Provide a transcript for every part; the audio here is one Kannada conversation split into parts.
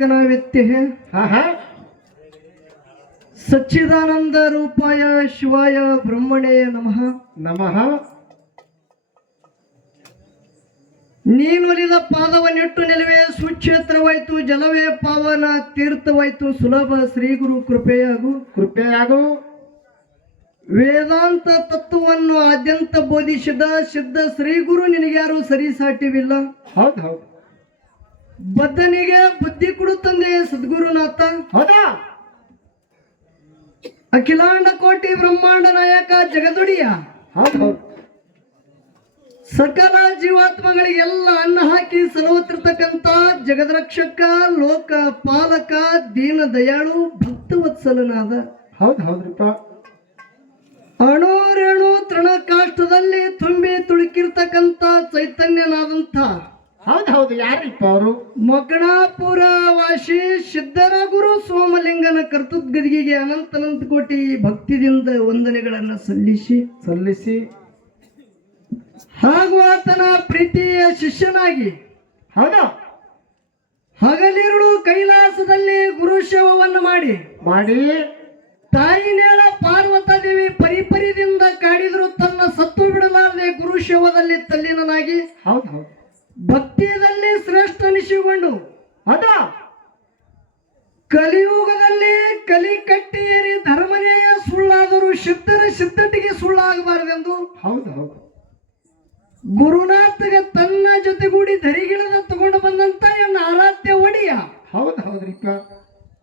ಏಕನ ವ್ಯಕ್ತಿ ಹಾ ಹಾ ಸಚ್ಚಿದಾನಂದ ರೂಪಾಯ ಶಿವಾಯ ಬ್ರಹ್ಮಣೇ ನಮಃ. ನಮಃ. ನೀನೊಲಿದ ಪಾದವನ್ನಿಟ್ಟು ನಿಲುವೆ ಸುಕ್ಷೇತ್ರವಾಯ್ತು ಜಲವೇ ಪಾವನ ತೀರ್ಥವಾಯ್ತು ಸುಲಭ ಶ್ರೀ ಗುರು ಕೃಪೆಯಾಗು. ಕೃಪೆಯಾಗು. ವೇದಾಂತ ತತ್ವವನ್ನು ಆದ್ಯಂತ ಬೋಧಿಸಿದ ಸಿದ್ಧ ಶ್ರೀ ಗುರು ನಿನಗ್ಯಾರು ಸರಿಸಾಟಿವಿಲ್ಲ ಹೌದು ಹೌದು. ಬದ್ಧನಿಗೆ ಬುದ್ಧಿ ಕೊಡು ತಂದೆ ಸದ್ಗುರುನಾಥ. ಹೌದಾ? ಅಖಿಲಾಂಡ ಕೋಟಿ ಬ್ರಹ್ಮಾಂಡ ನಾಯಕ ಜಗದುಡಿಯ. ಸಕಲ ಜೀವಾತ್ಮಗಳಿಗೆಲ್ಲ ಅನ್ನ ಹಾಕಿ ಸಲವತ್ತಿರ್ತಕ್ಕಂಥ ಜಗದ್ರಕ್ಷಕ ಲೋಕ ಪಾಲಕ ದೀನ ದಯಾಳು ಭಕ್ತವತ್ಸಲನಾದ. ಹೌದು ಹೌದ್ರಿಪ್ಪ ಅಣು ರೇಣು ತೃಣಕಾಷ್ಟದಲ್ಲಿ ತುಂಬಿ ತುಳುಕಿರ್ತಕ್ಕಂಥ ಚೈತನ್ಯನಾದಂಥ ಹೌದು ಹೌದು ಯಾರಿಪ್ಪ ಅವರು ಮಕಣಾಪುರ ವಾಸಿ ಸಿದ್ಧರ ಗುರು ಸೋಮಲಿಂಗನ ಕರ್ತುದ್ಗದಿಗೆ ಅನಂತ ಅನಂತ ಕೋಟಿ ಭಕ್ತಿದಿಂದ ವಂದನೆಗಳನ್ನು ಸಲ್ಲಿಸಿ. ಸಲ್ಲಿಸಿ. ಹಾಗೂ ಆತನ ಪ್ರೀತಿಯ ಶಿಷ್ಯನಾಗಿ ಹೌದಾ. ಹಗಲಿರುಳು ಕೈಲಾಸದಲ್ಲಿ ಗುರು ಶವವನ್ನು ಮಾಡಿ ಮಾಡಿ. ತಾಯಿ ನೇಳ ಪಾರ್ವತಾದೇವಿ ಪರಿಪರಿದಿಂದ ಕಾಡಿದ್ರು ತನ್ನ ಸತ್ತು ಬಿಡಲಾರದೆ ಗುರು ಶವದಲ್ಲಿ ತಲ್ಲಿನನಾಗಿ ಹೌದು ಹೌದು. ಭಕ್ತಿಯಲ್ಲಿ ಶ್ರೇಷ್ಠ ಅನಿಸಿಕೊಂಡು ಅದ? ಕಲಿಯುಗದಲ್ಲಿ ಕಲಿ ಕಟ್ಟಿ ಏರಿ ಧರ್ಮನೇಯ ಸುಳ್ಳಾದರೂ ಸಿದ್ಧರ ಸಿದ್ಧಟಿಗೆ ಸುಳ್ಳಾಗಬಾರದೆಂದು? ಹೌದು ಹೌದು. ಗುರುನಾಥಗೆ ತನ್ನ ಜೊತೆಗೂಡಿ ಧರಿಗಿಳದ ತಗೊಂಡು ಬಂದಂತ ಎನ್ನ ಆರಾಧ್ಯ ಒಡೆಯ? ಹೌದು ಹೌದ್ರಿಪ್ಪ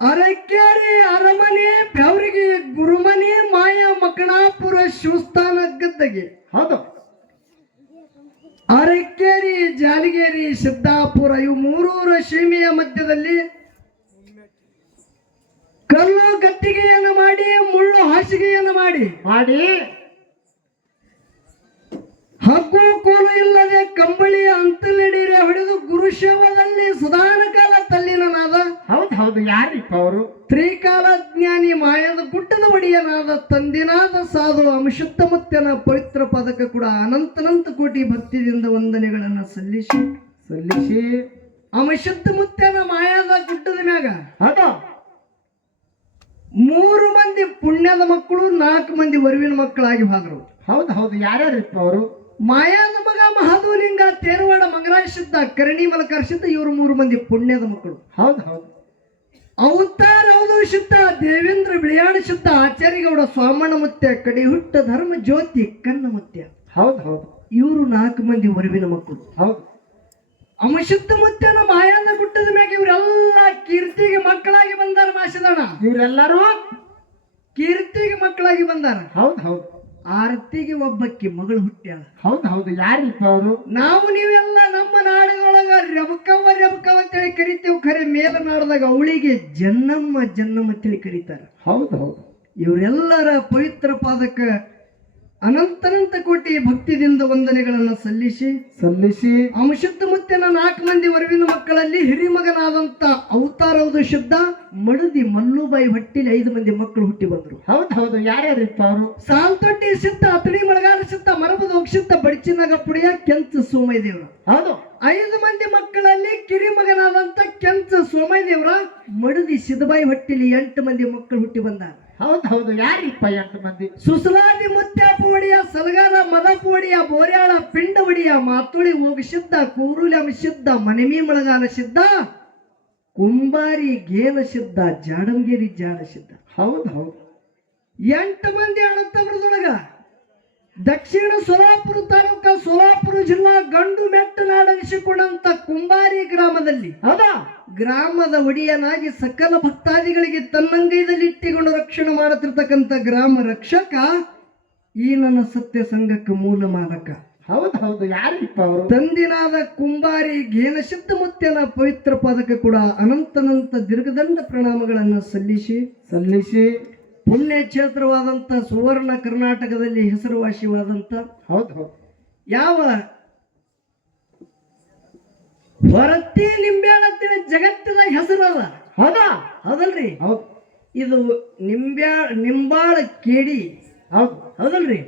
ಅರಕೆರೆ ಅರಮನೆ ಬೆವರಿಗೆ ಗುರುಮನೆ ಮಾಯ ಮಕಣಾಪುರ ಶಿವಸ್ಥಾನ ಗದ್ದಗೆ. ಹೌದು. ಅರಕೆರೆ ಜಾಲಿಗೇರಿ ಸಿದ್ದಾಪುರ ಇವು ಮೂರೂರ ಸೀಮೆಯ ಮಧ್ಯದಲ್ಲಿ ಕಲ್ಲು ಕತ್ತಿಗೆಯನ್ನು ಮಾಡಿ ಮುಳ್ಳು ಹಾಸಿಗೆಯನ್ನು ಮಾಡಿ. ಮಾಡಿ. ಹಗ್ಗು ಕೋಲು ಇಲ್ಲದೆ ಕಂಬಳಿ ಅಂತಲಡಿರೆ ಹೊಡೆದು ಗುರುಶವದಲ್ಲಿ ಸದಾನ ಕಾಲ ತಲ್ಲಿನನಾದ ಹೌದು ಯಾರಿಪ್ಪ ಅವರು? ತ್ರಿಕಾಲ ಜ್ಞಾನಿ ಮಾಯದ ಗುಡ್ಡದ ಒಡೆಯನಾದ ತಂದಿನಾದ ಸಾಧು ಅಂಶುದ್ಧ ಮುತ್ತನ ಪವಿತ್ರ ಪದಕ ಕೂಡ ಅನಂತನಂತ ಕೋಟಿ ಭಕ್ತಿದಿಂದ ವಂದನೆಗಳನ್ನು ಸಲ್ಲಿಸಿ. ಸಲ್ಲಿಸಿ. ಮುತ್ತನ ಮಾಯದ ಗುಡ್ಡದ ಮ್ಯಾಗ ಮೂರು ಮಂದಿ ಪುಣ್ಯದ ಮಕ್ಕಳು ನಾಲ್ಕು ಮಂದಿ ವರುವಿನ ಮಕ್ಕಳಾಗಿ ಹೋದರು ಹೌದು ಹೌದು ಯಾರ್ಯಾರಿಪ್ಪ ಅವರು? ಮಾಯಾದ ಮಗ ಮಹಾದೂಲಿಂಗ ತೇರವಾಡ ಮಂಗರಾಜ ಸಿದ್ಧ ಕರಣಿ ಮಲಕರ್ಷಿದ್ದ ಇವರು ಮೂರು ಮಂದಿ ಪುಣ್ಯದ ಮಕ್ಕಳು. ಹೌದು ಹೌದು. ಅವತಾರ ಅವಧು ಶುದ್ಧ ದೇವೇಂದ್ರ ಬಿಳಿಯಾಡ ಶುದ್ಧ ಆಚಾರ್ಯಗೌಡ ಸ್ವಾಮಣ್ಣ ಮುತ್ಯ ಕಡಿಹುಟ್ಟ ಧರ್ಮ ಜ್ಯೋತಿ ಕನ್ನ ಮುತ್ಯ. ಹೌದು ಹೌದು. ಇವರು ನಾಲ್ಕು ಮಂದಿ ವರುವಿನ ಮಕ್ಕಳು. ಹೌದು. ಅಮಶುದ್ಧ ಮುತ್ಯನ ಮಾಯಾನ ಗುಟ್ಟದ ಮ್ಯಾಗ ಇವರೆಲ್ಲ ಕೀರ್ತಿಗೆ ಮಕ್ಕಳಾಗಿ ಬಂದಾರ ಮಾಸಿದಣ ಇವರೆಲ್ಲರೂ? ಕೀರ್ತಿಗೆ ಮಕ್ಕಳಾಗಿ ಬಂದಾರ. ಹೌದು ಹೌದು. ಆರತಿಗೆ ಒಬ್ಬಕ್ಕೆ ಮಗಳು ಹುಟ್ಟ್ಯಾಳ. ಹೌದು ಹೌದು. ಯಾರಿಪ್ಪ ಅವರು ನಾವು ನೀವೆಲ್ಲ ನಮ್ಮ ನಾಡಿನೊಳಗ ರೆಬಕವ್ವ ರೆಬಕವ್ವ ಅಂತೇಳಿ ಕರಿತೇವೆ. ಖರೆ ಮೇಲನಾಡದಾಗ ಅವಳಿಗೆ ಜನ್ನಮ್ಮ ಜನ್ನಮ್ಮ ಅಂತೇಳಿ ಕರೀತಾರ. ಹೌದು ಹೌದು. ಇವರೆಲ್ಲರ ಪವಿತ್ರ ಪಾದಕ ಅನಂತನಂತ ಕೋಟಿ ಭಕ್ತಿದಿಂದ ವಂದನೆಗಳನ್ನು ಸಲ್ಲಿಸಿ ಸಲ್ಲಿಸಿ ಅಂಶುದ್ಧ ಮುತ್ತಿನ ನಾಲ್ಕು ಮಂದಿ ವರವಿನ ಮಕ್ಕಳಲ್ಲಿ ಹಿರಿಮಗನಾದಂತ ಅವತಾರವುದು ಶುದ್ಧ ಮಡದಿ ಮಲ್ಲುಬಾಯಿ ಹೊಟ್ಟಿಲಿ ಐದು ಮಂದಿ ಮಕ್ಕಳು ಹುಟ್ಟಿ ಬಂದರು. ಹೌದು ಹೌದು ಯಾರ್ಯಾರಿಪ್ಪ ಅವರು? ಸಾಲ್ತೊಟ್ಟಿ ಸಿದ್ಧ ಅತಡಿ ಮಳಗಾಲ ಸಿದ್ಧ ಮರಬದ ಹೋಗ್ಸಿದ್ದ ಬಡಚಿನಾಗ ಪುಡಿಯ ಕೆಂಚ ಸೋಮೈ ದೇವ್ರ ಹೌದು. ಐದು ಮಂದಿ ಮಕ್ಕಳಲ್ಲಿ ಕಿರಿಮಗನಾದಂತ ಕೆಂಚ ಸೋಮೈ ದೇವ್ರ ಮಡದಿ ಸಿದ್ದಬಾಯಿ ಹೊಟ್ಟಿಲಿ ಎಂಟು ಮಂದಿ ಮಕ್ಕಳು ಹುಟ್ಟಿ ಬಂದಾರ. ಹೌದು ಹೌದು ಯಾರಿಪ್ಪ ಎಂಟು ಮಂದಿ? ಸುಸಲಾದಿ ಮುತ್ಯಾಪ ಸಲಗಾನ ಮದಪುಡಿಯ ಬೋರ್ಯಾಳ ಪಿಂಡ ಒಡಿಯ ಮಾತುಳಿ ಹೋಗಿಸಿದ್ದ ಕೂರುಲಮ್ ಸಿದ್ಧ ಮನಿಮಿ ಮಳಗಾಲ ಸಿದ್ಧ ಕುಂಬಾರಿ ಗೇನ ಸಿದ್ಧ ಜಾಡಂಗೇರಿ ಜಾಡ ಸಿದ್ಧ. ಹೌದು ಹೌದು. ಎಂಟು ಮಂದಿ ಅಣ್ಣತಮ್ಮರದೊಳಗ ದಕ್ಷಿಣ ಸೋಲಾಪುರ ತಾಲೂಕ ಸೋಲಾಪುರ ಜಿಲ್ಲಾ ಗಂಡು ಮೆಟ್ಟ ನಾಡಿಸಿಕೊಂಡಂತ ಕುಂಬಾರಿ ಗ್ರಾಮದಲ್ಲಿ. ಅದ ಗ್ರಾಮದ ಒಡೆಯನಾಗಿ ಸಕಲ ಭಕ್ತಾದಿಗಳಿಗೆ ತನ್ನಂಗೈದಲ್ಲಿ ಇಟ್ಟಿಕೊಂಡು ರಕ್ಷಣೆ ಮಾಡುತ್ತಿರ್ತಕ್ಕಂಥ ಗ್ರಾಮ ರಕ್ಷಕ ಈ ನನ್ನ ಸತ್ಯ ಸಂಘಕ್ಕೆ ಮೂಲ ಮಾದಕ ಹೌದು ಹೌದು. ಯಾರಿಪ್ಪ ಅವರು? ತಂದಿನಾದ ಕುಂಬಾರಿ ಗೇನ ಮುತ್ಯನ ಪವಿತ್ರ ಪದಕ ಕೂಡ ಅನಂತನಂತ ದೀರ್ಘದಂಡ ಪ್ರಣಾಮಗಳನ್ನು ಸಲ್ಲಿಸಿ. ಸಲ್ಲಿಸಿ. ಪುಣ್ಯ ಕ್ಷೇತ್ರವಾದಂಥ ಸುವರ್ಣ ಕರ್ನಾಟಕದಲ್ಲಿ ಹೆಸರುವಾಸಿವಾದಂಥ ಹೌದು ಹೌದು. ಯಾವ ಹೊರತಿ ನಿಂಬ್ಯಾಳ ಅಂತೇಳಿ ಜಗತ್ತಿನ ಹೆಸರಲ್ಲ. ಹೌದಾ? ಹೌದಲ್ರಿ? ಹೌದು. ಇದು ನಿಂಬ್ಯಾ ನಿಂಬಾಳ ಕೇಡಿ. ಹೌದು. ಹೌದಲ್ರಿ?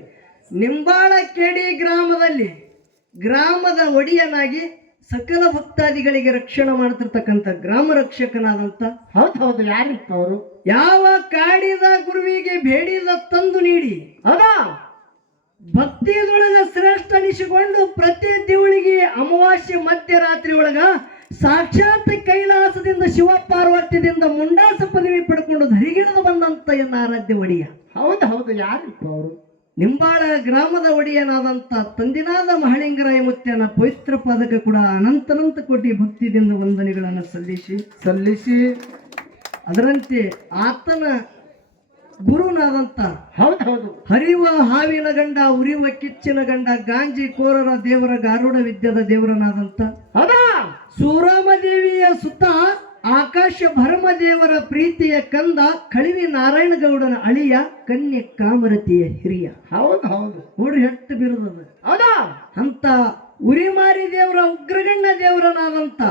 ನಿಂಬಾಳ ಕೇಡಿ ಗ್ರಾಮದಲ್ಲಿ ಗ್ರಾಮದ ಒಡೆಯನಾಗಿ ಸಕಲ ಭಕ್ತಾದಿಗಳಿಗೆ ರಕ್ಷಣೆ ಮಾಡ್ತಿರ್ತಕ್ಕಂಥ ಗ್ರಾಮ ರಕ್ಷಕನಾದಂತ ಹೌದು ಹೌದು ಯಾರಿತ್ತು ಅವರು ಯಾವ ಕಾಡಿದ ಗುರುವಿಗೆ ಬೇಡಿದ ತಂದು ನೀಡಿ ಅದ ಭಕ್ತಿದೊಳಗ ಶ್ರೇಷ್ಠ ಅನಿಸಿಕೊಂಡು ಪ್ರತಿ ದಿವಳಿಗೆ ಅಮಾವಾಸ್ಯೆ ಮಧ್ಯರಾತ್ರಿ ಒಳಗ ಸಾಕ್ಷಾತ್ ಕೈಲಾಸದಿಂದ ಶಿವ ಪಾರ್ವತ್ಯದಿಂದ ಮುಂಡಾಸ ಪದವಿ ಪಡ್ಕೊಂಡು ಧರಿಗಿಳಿದು ಬಂದಂತ ಎನ್ನ ಆರಾಧ್ಯ ಒಡೆಯ. ಹೌದು ಹೌದು ಯಾರಿತ್ತು ಅವರು ನಿಂಬಾಳ ಗ್ರಾಮದ ಒಡೆಯನಾದಂಥ ತಂದಿನಾದ ಮಹಳಿಂಗರಾಯ ಮುತ್ಯನ ಪವಿತ್ರ ಪದಕ ಕೂಡ ಅನಂತನಂತ ಕೋಟಿ ಭಕ್ತಿದಿಂದ ವಂದನೆಗಳನ್ನು ಸಲ್ಲಿಸಿ. ಸಲ್ಲಿಸಿ. ಅದರಂತೆ ಆತನ ಗುರುನಾದಂತ ಹೌದು ಹೌದು. ಹರಿವ ಹಾವಿನ ಗಂಡ ಉರಿಯುವ ಕಿಚ್ಚಿನ ಗಂಡ ಗಾಂಜಿ ಕೋರರ ದೇವರ ಗಾರುಡ ವಿದ್ಯದ ದೇವರನಾದಂತ ಹೌದಾ? ಸೂರಾಮದೇವಿಯ ಸುತ್ತ ಆಕಾಶ ಭರಮದೇವರ ಪ್ರೀತಿಯ ಕಂದ ಕಳಿವಿ ನಾರಾಯಣಗೌಡನ ಅಳಿಯ ಕನ್ಯೆ ಕಾಮರತಿಯ ಹಿರಿಯ. ಹೌದು ಹೌದು. ಹುಡು ಹೆಟ್ಟು ಬಿರುದದ. ಹೌದಾ? ಅಂತ ಉರಿಮಾರಿ ದೇವರ ಉಗ್ರಗಣ್ಣ ದೇವರನಾದಂತ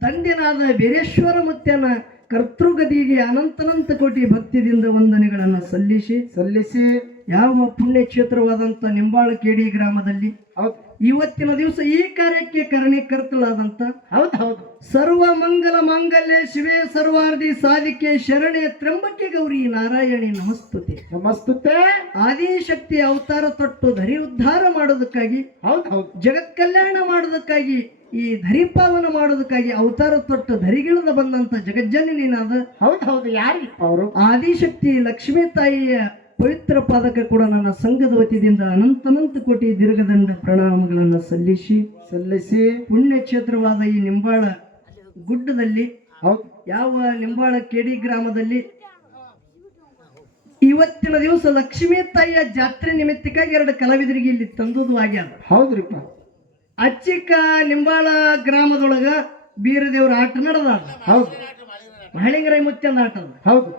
ತಂದೆನಾದ ಬೀರೇಶ್ವರ ಮುತ್ಯನ ಕರ್ತೃಗದಿಗೆ ಅನಂತನಂತ ಕೋಟಿ ಭಕ್ತಿದಿಂದ ವಂದನೆಗಳನ್ನು ಸಲ್ಲಿಸಿ ಸಲ್ಲಿಸಿ. ಯಾವ ಪುಣ್ಯಕ್ಷೇತ್ರವಾದಂಥ ನಿಂಬಾಳ ಕೇಡಿ ಗ್ರಾಮದಲ್ಲಿ ಹೌದ್. ಇವತ್ತಿನ ದಿವಸ ಈ ಕಾರ್ಯಕ್ಕೆ ಕರಣೀಕರ್ತಳಾದಂತ ಹೌದು ಹೌದು. ಸರ್ವ ಮಂಗಲ ಮಾಂಗಲ್ಯ ಶಿವೇ ಸರ್ವಾರ್ಧಿ ಸಾಧಿಕೆ ಶರಣೆ ತ್ರಂಬಕೆ ಗೌರಿ ನಾರಾಯಣಿ ನಮಸ್ತುತಿ. ನಮಸ್ತುತೆ. ಆದಿಶಕ್ತಿ ಅವತಾರ ತೊಟ್ಟು ಧರಿ ಉದ್ಧಾರ ಮಾಡೋದಕ್ಕಾಗಿ ಹೌದು ಹೌದು. ಜಗತ್ ಕಲ್ಯಾಣ ಮಾಡೋದಕ್ಕಾಗಿ ಈ ಧರಿಪಾವನ ಮಾಡೋದಕ್ಕಾಗಿ ಅವತಾರ ತೊಟ್ಟು ಧರಿಗಿಳಿದ ಬಂದಂತ ಜಗಜ್ಜನನಿನಾದ ಹೌದ್ ಹೌದು. ಯಾರಿ ಅವರು? ಆದಿಶಕ್ತಿ ಲಕ್ಷ್ಮೀ ತಾಯಿಯ ಪವಿತ್ರ ಪಾದಕ ಕೂಡ ನನ್ನ ಸಂಘದ ವತಿಯಿಂದ ಅನಂತನಂತ ಕೋಟಿ ದೀರ್ಘದಂಡ ಪ್ರಣಾಮಗಳನ್ನು ಸಲ್ಲಿಸಿ ಸಲ್ಲಿಸಿ ಪುಣ್ಯಕ್ಷೇತ್ರವಾದ ಈ ನಿಂಬಾಳ ಗುಡ್ಡದಲ್ಲಿ ಯಾವ ನಿಂಬಾಳ ಕೆಡಿ ಗ್ರಾಮದಲ್ಲಿ ಇವತ್ತಿನ ದಿವಸ ಲಕ್ಷ್ಮೀ ತಾಯಿಯ ಜಾತ್ರೆ ನಿಮಿತ್ತಕ್ಕಾಗಿ ಎರಡು ಕಲಾವಿದರಿಗೆ ಇಲ್ಲಿ ತಂದದು ಆಗ್ಯಾದ ಹೌದ್ರಿಪ್ಪ. ಅಚ್ಚಿಕ ನಿಂಬಾಳ ಗ್ರಾಮದೊಳಗ ಬೀರದೇವ್ರ ಆಟ ನಡೆದ ಹೌದು. ಮಹಳಿಂಗರೈ ಮುತ್ಯನ ಆಟ ಹೌದು.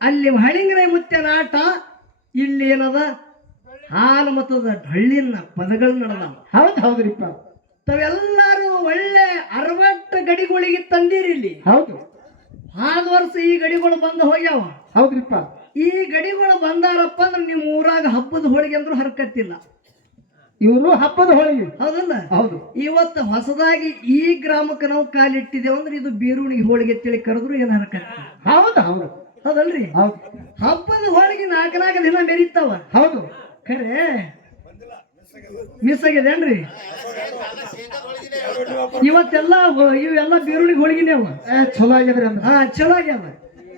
ಅಲ್ಲಿ ಮಹಳಿಂಗರೈ ಮುತ್ಯನ ಆಟ ಇಲ್ಲಿ ಏನದ? ಹಾಲು ಮತದ ಹಳ್ಳಿನ ಪದಗಳು ನಡೆದಾವ. ಹೌದ್ ಹೌದ್ರಿಪ್ಪ. ತಾವೆಲ್ಲರೂ ಒಳ್ಳೆ ಅರವತ್ತು ಗಡಿಗಳಿಗೆ ತಂದಿರಿ ಇಲ್ಲಿ. ಹೌದು. ಹಾದ ವರ್ಷ ಈ ಗಡಿಗಳು ಬಂದು ಹೋಗ್ಯಾವ. ಹೌದ್ರಿಪ್ಪ. ಈ ಗಡಿಗಳು ಬಂದಾರಪ್ಪ ಅಂದ್ರೆ ನಿಮ್ಮ ಊರಾಗ ಹಬ್ಬದ ಹೋಳಿಗೆ ಅಂದ್ರೂ ಹರ್ಕತ್ತಿಲ್ಲ ಇವರು ಹಬ್ಬದ ಹೋಳಿಗೆ. ಹೌದಲ್ಲ? ಹೌದು. ಇವತ್ತು ಹೊಸದಾಗಿ ಈ ಗ್ರಾಮಕ್ಕೆ ನಾವು ಕಾಲಿಟ್ಟಿದ್ದೇವೆ ಅಂದ್ರೆ ಇದು ಬೀರುಣಿಗೆ ಹೋಳಿಗೆ ತಿಳಿ ಕರೆದ್ರು ಏನು ಹರ್ಕತ್ತ ಹೌದು ಹೌದು. ಹೌದಲ್ರಿ? ಹೌದು. ಹಬ್ಬದ ಹೋಳಿಗೆ ನಾಲ್ಕು ನಾಲ್ಕು ದಿನ ಮೆರೀತಾವ ಹೌದು. ಖರೆ ಮಿಸ್ ಆಗಿದೇನ್ರಿ ಇವತ್ತೆಲ್ಲ ಇವೆಲ್ಲ ಬೀರುಳ್ಳಿ ಹೋಳಿಗೆನೇ ಅವ. ಚಲೋ ಆಗ್ಯದ್ರಿ ಅಂದ್ರೆ. ಹಾ ಚಲೋ ಆಗ್ಯಾವ.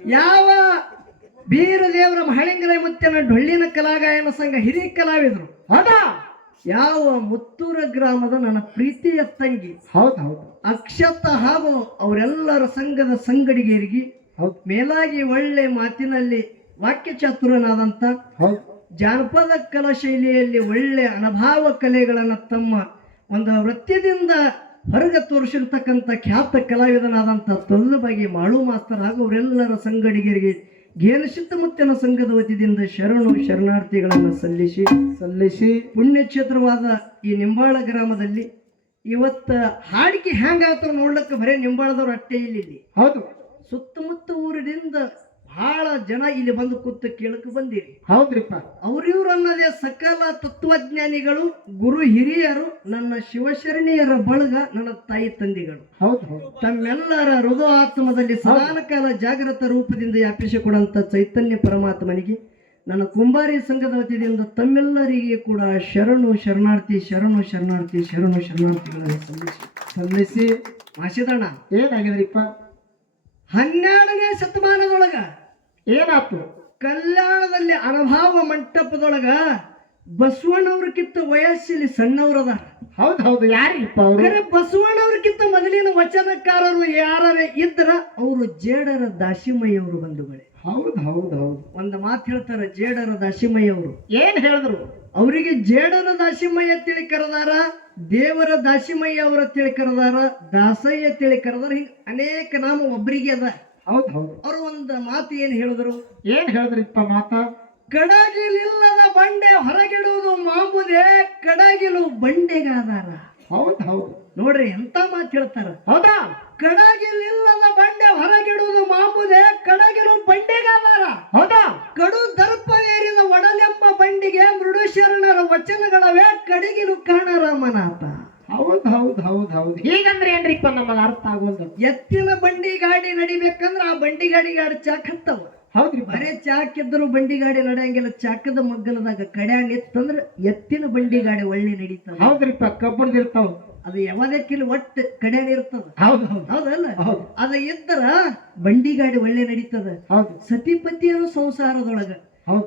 ಯಾವ ಬೀರ ದೇವರ ಮಹಳಿಂಗರ ಮುತ್ತಿನ ಡೊಳ್ಳಿನ ಕಲಾಗಾಯನ ಸಂಘ ಹಿರಿಯ ಕಲಾವಿದರು. ಹೌದಾ? ಯಾವ ಮುತ್ತೂರ ಗ್ರಾಮದ ನನ್ನ ಪ್ರೀತಿಯ ತಂಗಿ. ಹೌದು ಹೌದು. ಅಕ್ಷತ ಹಾಗೂ ಅವರೆಲ್ಲರ ಸಂಘದ ಸಂಗಡಿಗೆ ಹೌದು ಮೇಲಾಗಿ ಒಳ್ಳೆ ಮಾತಿನಲ್ಲಿ ವಾಕ್ಯ ಚಾತುರನಾದಂತ ಜಾನಪದ ಕಲಾ ಶೈಲಿಯಲ್ಲಿ ಒಳ್ಳೆ ಅನುಭಾವ ಕಲೆಗಳನ್ನು ತಮ್ಮ ಒಂದು ವೃತ್ತಿಯಿಂದ ಹೊರಗೆ ತೋರಿಸಿರ್ತಕ್ಕಂಥ ಖ್ಯಾತ ಕಲಾವಿದನಾದಂಥ ತೊಲ್ಲಬಾಗಿ ಮಾಳು ಮಾಸ್ತರ್ ಹಾಗೂ ಅವರೆಲ್ಲರ ಸಂಗಡಿಗರಿಗೆ ಗೇನ ಮುತ್ತಿನ ಸಂಘದ ವತಿಯಿಂದ ಶರಣು ಶರಣಾರ್ಥಿಗಳನ್ನು ಸಲ್ಲಿಸಿ ಸಲ್ಲಿಸಿ ಪುಣ್ಯಕ್ಷೇತ್ರವಾದ ಈ ನಿಂಬಾಳ ಗ್ರಾಮದಲ್ಲಿ ಇವತ್ತು ಹಾಡಿಕೆ ಹ್ಯಾಂಗಾಗ್ತಾವ ನೋಡ್ಲಿಕ್ಕೆ ಬರೇ ನಿಂಬಾಳದವ್ರು ಅಟ್ಟೆ ಇಲ್ಲಿ ಇಲ್ಲಿ ಹೌದು. ಸುತ್ತಮುತ್ತ ಊರಿನಿಂದ ಬಹಳ ಜನ ಇಲ್ಲಿ ಬಂದು ಕೂತು ಕೇಳಕ್ಕೆ ಬಂದಿರಿ. ಹೌದ್ರಿಪ್ಪ. ಅವ್ರಿವ್ರನ್ನದೇ ಸಕಲ ತತ್ವಜ್ಞಾನಿಗಳು ಗುರು ಹಿರಿಯರು ನನ್ನ ಶಿವಶರಣಿಯರ ಬಳಗ ನನ್ನ ತಾಯಿ ತಂದೆಗಳು. ಹೌದು ತಮ್ಮೆಲ್ಲರ ಹೃದಯ ಆತ್ಮದಲ್ಲಿ ಸದಾನ ಕಾಲ ಜಾಗೃತ ರೂಪದಿಂದ ವ್ಯಾಪಿಸಿಕೊಡಂತ ಚೈತನ್ಯ ಪರಮಾತ್ಮನಿಗೆ ನನ್ನ ಕುಂಬಾರಿ ಸಂಘದ ವತಿಯಿಂದ ತಮ್ಮೆಲ್ಲರಿಗೆ ಕೂಡ ಶರಣು ಶರಣಾರ್ಥಿ ಶರಣು ಶರಣಾರ್ಥಿ ಶರಣು ಶರಣಾರ್ಥಿಗಳನ್ನು ಸಲ್ಲಿಸಿ ಸಲ್ಲಿಸಿ ಮಾಸಿದಣ್ಣ ಏನಾಗಿದ್ರಿಪ್ಪ? ಹನ್ನೆರಡನೇ ಶತಮಾನದೊಳಗ ಏನಾತು ಕಲ್ಯಾಣದಲ್ಲಿ ಅನುಭಾವ ಮಂಟಪದೊಳಗ ಬಸವಣ್ಣವ್ರಕ್ಕಿಂತ ವಯಸ್ಸಿಲಿ ಸಣ್ಣವ್ರದ ಹೌದು ಹೌದು ಯಾರಿಪ್ಪ ಅವರು? ಬಸವಣ್ಣವ್ರಕ್ಕಿಂತ ಮೊದಲಿನ ವಚನಕಾರರು ಯಾರೇ ಇದ್ರ ಅವರು ಜೇಡರ ದಾಸಿಮಯ್ಯವರು ಬಂಧುಗಳೇ. ಹೌದು ಹೌದು ಹೌದು. ಒಂದು ಮಾತು ಹೇಳ್ತಾರ ಜೇಡರ ದಾಸಿಮಯ್ಯವರು. ಏನ್ ಹೇಳಿದ್ರು? ಅವರಿಗೆ ಜೇಡರ ದಾಸಿಮಯ್ಯ ತಿಳಿ ಕರೆದಾರ ದೇವರ ದಾಸಿಮಯ್ಯ ಅವರ ತಿಳಿ ಕರೆದಾರ ದಾಸಯ್ಯ ತಿಳಿ ಕರೆದಾರ ಹಿಂಗ ಅನೇಕ ನಾಮ ಒಬ್ಬರಿಗೆ ಅದ. ಹೌದು ಹೌದು. ಅವರು ಒಂದು ಮಾತು ಏನ್ ಹೇಳಿದ್ರು? ಏನ್ ಹೇಳಿದ್ರಿಪ್ಪ ಮಾತ? ಕಡಗಿಲಿಲ್ಲದ ಬಂಡೆ ಹೊರಗಿಡುವುದು ಮಾಂಬುದೇ ಕಡಗಿಲು ಬಂಡೆಗಾದಾರ. ಹೌದು ಹೌದು. ನೋಡ್ರಿ ಎಂತ ಮಾತು ಹೇಳ್ತಾರ. ಹೌದಾ? ಕಡಗಿಲಿಲ್ಲದ ಬಂಡೆ ಹೊರಗಿಡುವುದು ಮಾಂಬುದೇ ಕಡಗಿಲು ಬಂಡೆಗಾದಾರ. ಹೌದಾ? ಕಡು ದರ್ಪವೇರಿದ ಒಡಲೆಂಬ ಬಂಡಿಗೆ ಮೃಡು ಶರಣರ ವಚನಗಳವೇ ಕಡಗಿಲು ಕಾಣ ರಾಮನಾಥ ಹೌದು ಹೌದು ಹೌದು. ಹೌದು ಆಗೋದು? ಎತ್ತಿನ ಬಂಡಿ ಗಾಡಿ ನಡಿಬೇಕಂದ್ರ ಆ ಬಂಡಿ ಗಾಡಿ ಗಾಡಿ ಚಾಕತ್ತವ ಹೌದ್ರಿ ಬರೇ ಚಾಕ್ ಇದ್ರು ಬಂಡಿ ಗಾಡಿ ನಡೆಯಂಗಿಲ್ಲ ಚಾಕದ ಮಗ್ಗಲದಾಗ ಕಡ್ಯಾಂಗ ಇತ್ತಂದ್ರ ಎತ್ತಿನ ಬಂಡಿ ಗಾಡಿ ಒಳ್ಳೆ ನಡೀತದ. ಹೌದ್ರಿಪ್ಪ ಕಬ್ಬಣದ ಇರ್ತಾವ. ಅದು ಯಾವದಕ್ಕಿಲ್ಲ ಒಟ್ಟು ಕಡ್ಯಾಣ ಇರ್ತದ. ಹೌದು ಹೌದು. ಹೌದಲ್ಲ? ಹೌದು. ಅದ ಇದ್ದರ ಬಂಡಿ ಗಾಡಿ ಒಳ್ಳೆ ನಡೀತದ. ಹೌದು. ಸತಿಪತಿಯರು ಸಂಸಾರದೊಳಗ